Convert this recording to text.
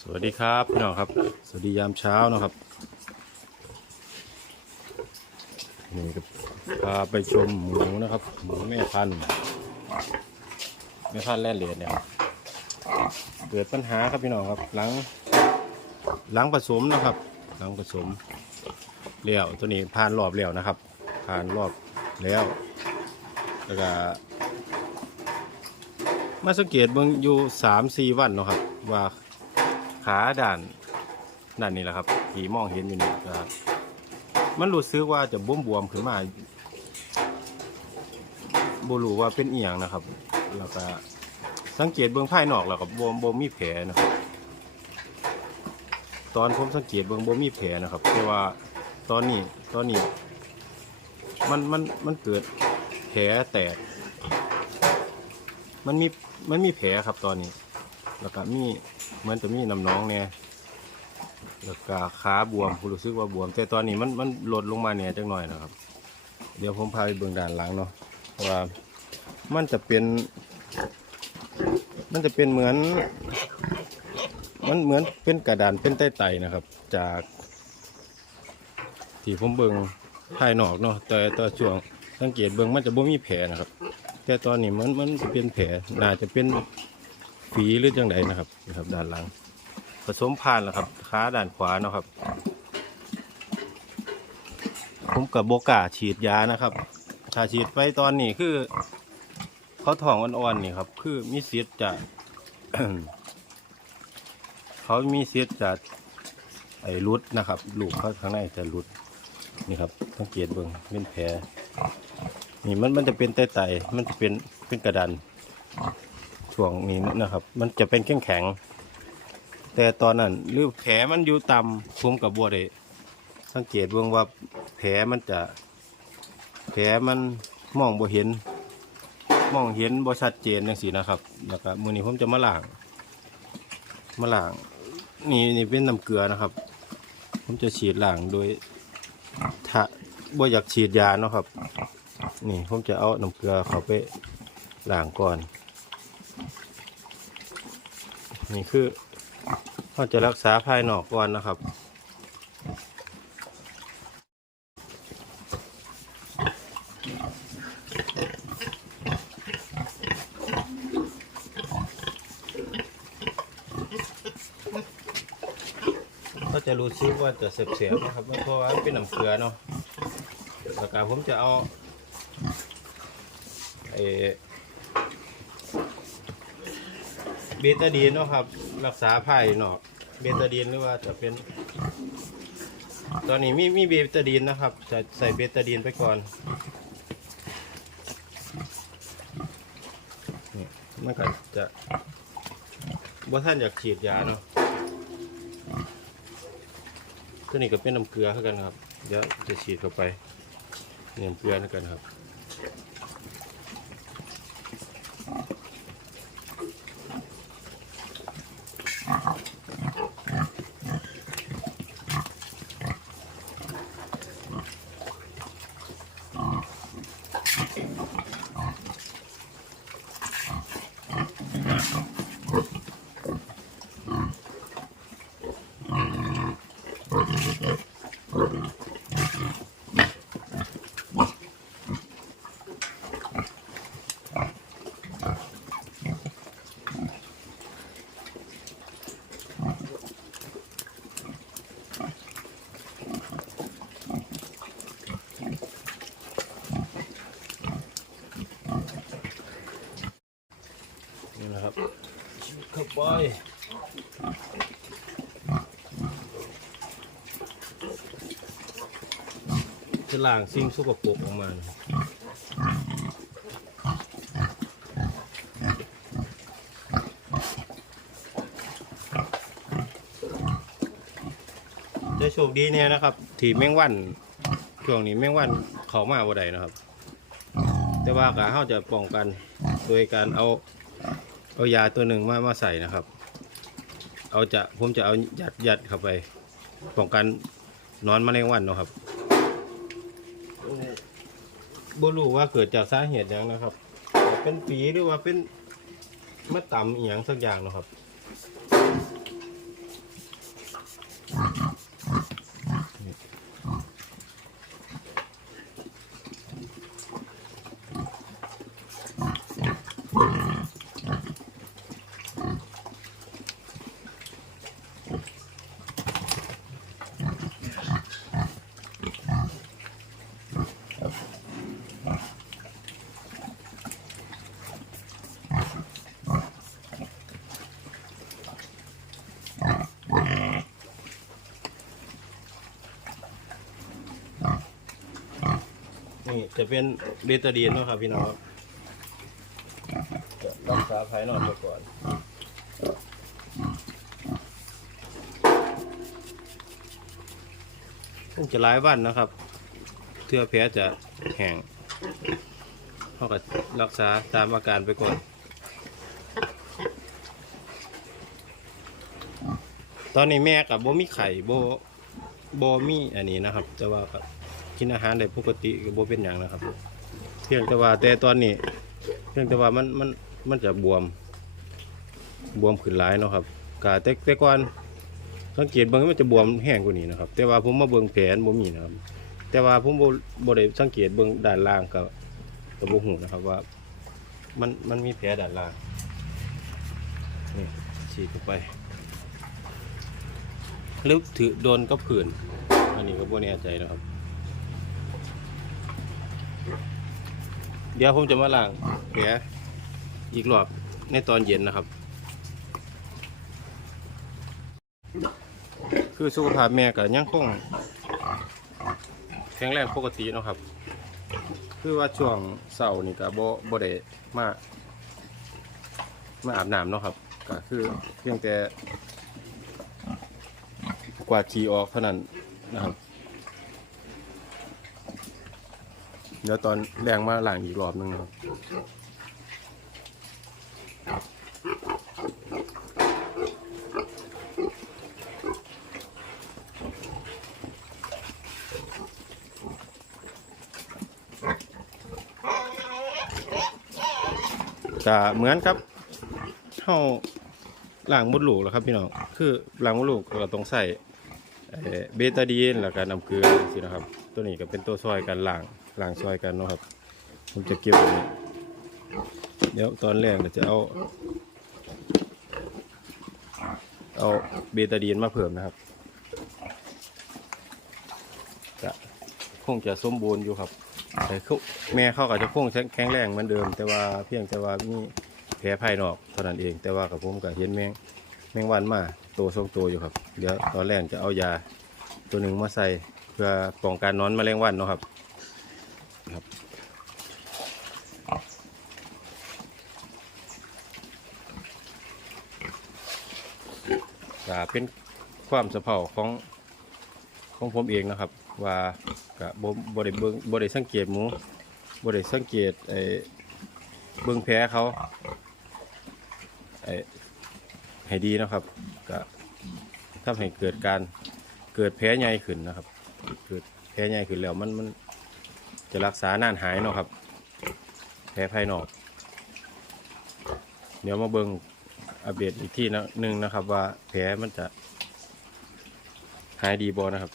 สวัสดีครับพี่น้องครับ สวัสดียามเช้านะครับ นี่ก็พาไปชมหมูนะครับ หมูแม่พันธุ์แม่พันธุ์แล่เหรียญเนี่ยครับเกิดปัญหาครับพี่น้องครับ หลัง หลังผสมนะครับ หลังผสมเลี้ยวตัวนี้ผ่านรอบแล้วนะครับผ่านรอบแล้วแล้วก็ มาสังเกตเบิ่งอยู่สามสี่วันเนาะครับ ว่าขาด่านด้านนี้แหละครับที่มองเห็นอยู่นี่ก็มันรู้สึกว่าจะบวมบวมขึ้นมาบรู้ว่าเป็นอีหยังนะครับ แล้วก็สังเกตเบื้องภายนอกแล้วก็บวมบวมมีแผลนะครับ ตอนผมสังเกตเบื้องบวมมีแผลนะครับแต่ว่าตอนนี้ตอนนี้ มันมันมันเกิดแผลแตก มันมีมันมีแผลครับตอนนี้ แล้วก็มีเหมือนจะมีน้ำน้องเนี่ยแล้วก็ขาบวมผมรู้สึกว่าบวม แต่ตอนนี้มันมันลดลงมาเนี่ยจังหน่อยนะครับ เดี๋ยวผมพาไปเบื้องด้านหลังเนาะเพราะว่ามันจะเป็น มันจะเป็นเหมือน มันเหมือนเป็นกระดานเป็นไต้ไตนะครับ จากที่ผมเบิ่งภายนอกเนาะแต่ตัวช่วงสังเกตเบิ่งมันจะบ่มีแผลนะครับ แต่ตอนนี้มันมันเป็นแผลน่าจะเป็นฝีหรือจังไดนะครับนะครับ ด้านหลัง ผสมผ่านแล้วครับขาด้านขวาเนาะครับ ผมกับโบกาฉีดยานะครับ ถ้าฉีดไปตอนนี้คือเขาท้องอ่อนๆนี่ครับ คือมีสิทธิ์จะเขามีสิทธิ์จะไอ้รุดนะครับ ลูกเขาข้างในจะรุดนี่ครับสังเกตเบิ่งเป็นแผล นี่มันมันจะเป็นไตไตมันจะเป็นเป็นกระดานช่วงนี้นะครับ มันจะเป็นแข็งแข็งแต่ตอนนั้นหรือแผลมันอยู่ต่ำผมกับบัวได้สังเกตเบิ่งว่าแผลมันจะ แผลมันมองบ่เห็น มองเห็นบ่ชัดเจนจังซี่นะครับแล้วก็มือนี้ผมจะมาล้างมาล้างนี่นี่เป็นน้ำเกลือนะครับ ผมจะฉีดล้างโดยถ้าบ่อยากฉีดยาเนาะครับ นี่ผมจะเอาน้ำเกลือเข้าไปล้างก่อน นี่คือเราจะรักษาภายนอกก่อนนะครับก็จะรู้สึกว่าจะเสียบๆนะครับเพราะว่าเป็นน้ำเกลือเนาะแล้วก็ผมจะเอา ไอ้เบตาดีนเนาะครับ รักษาภายนอกเบตาดีนหรือว่าจะเป็น ตอนนี้มีมีเบตาดีนนะครับ จะใส่เบตาดีนไปก่อนนี่มันก็จะบ่ท่านอยากฉีดยาเนาะตัวนี้ก็เป็นน้ำเกลือเท่ากันครับ เดี๋ยวจะฉีดเข้าไปนี่น้ำเกลือเท่ากันครับ นะครับเข้าไปจะล้างสิ่งสกปรกออกมาจะโชคดีเนี่ยนะครับที่แมงวันช่วงนี้แมงวันเขามาบ่ได้นะครับ แต่ว่าการเขาจะป้องกันโดยการเอา เอายาตัวหนึ่งมามาใส่นะครับ เอาจะผมจะเอายัดยัดเข้าไปป้องกันนอนแมลงวันเนาะครับบ่รู้ว่าเกิดจากสาเหตุหยังนะครับ เป็นฝีหรือว่าเป็นมาตำอีหยังสักอย่างเนาะครับ จะเป็นเบตาดีนเนาะครับพี่น้องรักษาภายนอกไปก่อนคงจะหลายวันนะครับเทื่อแผลจะแห้งเขาก็รักษาตามอาการไปก่อน ตอนนี้แม่กับโบมีไข่โบโบมีอันนี้นะครับ แต่ว่า กินอาหารได้ปกติก็โบเป็นอย่างนะครับ เพียงแต่ว่าแต่ตอนนี้ เพียงแต่ว่ามันมันมันจะบวม บวมขึ้นหลายเนาะครับกะแต่แต่ก่อนสังเกตเบิ่งมันจะบวมแห้งกว่านี้นะครับ แต่ว่าผมมาเบิ่งแผนบ่มีนะครับ แต่ว่าผมบ่บ่ได้สังเกตเบิ่งด้านล่างก็ก็บ่ฮู้นะครับว่า มันมันมีแผลด้านล่างนี่ฉีดเข้าไปหรือถือโดนก็ผื่นอันนี้ก็บ่แน่ใจนะครับ เดี๋ยวผมจะมาล้างแผลอีกรอบในตอนเย็นนะครับ คือสุขภาพแม่ก็ยังคงแข็งแรงปกติเนาะครับ คือว่าช่วงเสาร์นี่ก็บ่บ่ได้มามาอาบน้ำเนาะครับก็คือเพียงแต่กวาดฉี่ออกเท่านั้นนะครับ เดี๋ยวตอนแรงมาหล้างอีกรอบหนึงนะครับจะเหมือนกับเฮาหล้างมดลูกแหล้วครับพี่น้อง คือหล้างมดลูกก็ต้องใส่เบตาดีนแล้วก็น้ำเกลือสินะครับ ตัวนี้ก็เป็นตัวซอยกันล้าง ล้างซอยกันเนาะครับ ผมจะเก็บไว้เดี๋ยวตอนแรกเราจะเอา เอาเบตาดีนมาเพิ่มนะครับจะคงจะสมบูรณ์อยู่ครับ แต่เขาแม่เขาก็จะคงแข็งแรงเหมือนเดิม แต่ว่าเพียงแต่ว่ามีแผลภายนอกเท่านั้นเอง แต่ว่ากับผมก็เห็นแมงแมงวันมาโตทรงโตวอยู่ครับ เดี๋ยวตอนแรกจะเอายาตัวหนึ่งมาใส่เพื่อป้องกันนอนแมลงวันเนาะครับ ครับก็เป็นความสะเพาของของผมเองนะครับ ว่าก็บ่บ่ได้เบิ่งบ่ได้สังเกตหมูบ่ได้สังเกตไอ้เบิ่งแผลเขาไอ้ให้ดีนะครับก็ทำให้เกิดการเกิดแผลใหญ่ขึ้นนะครับ เกิดแผลใหญ่ขึ้นแล้วมันมัน จะรักษานานหายเนาะครับแผลภายนอก เดี๋ยวมาเบิ่งอัปเดตอีกที่นะนึงนะครับ ว่าแผลมันจะหายดีบ่นะครับ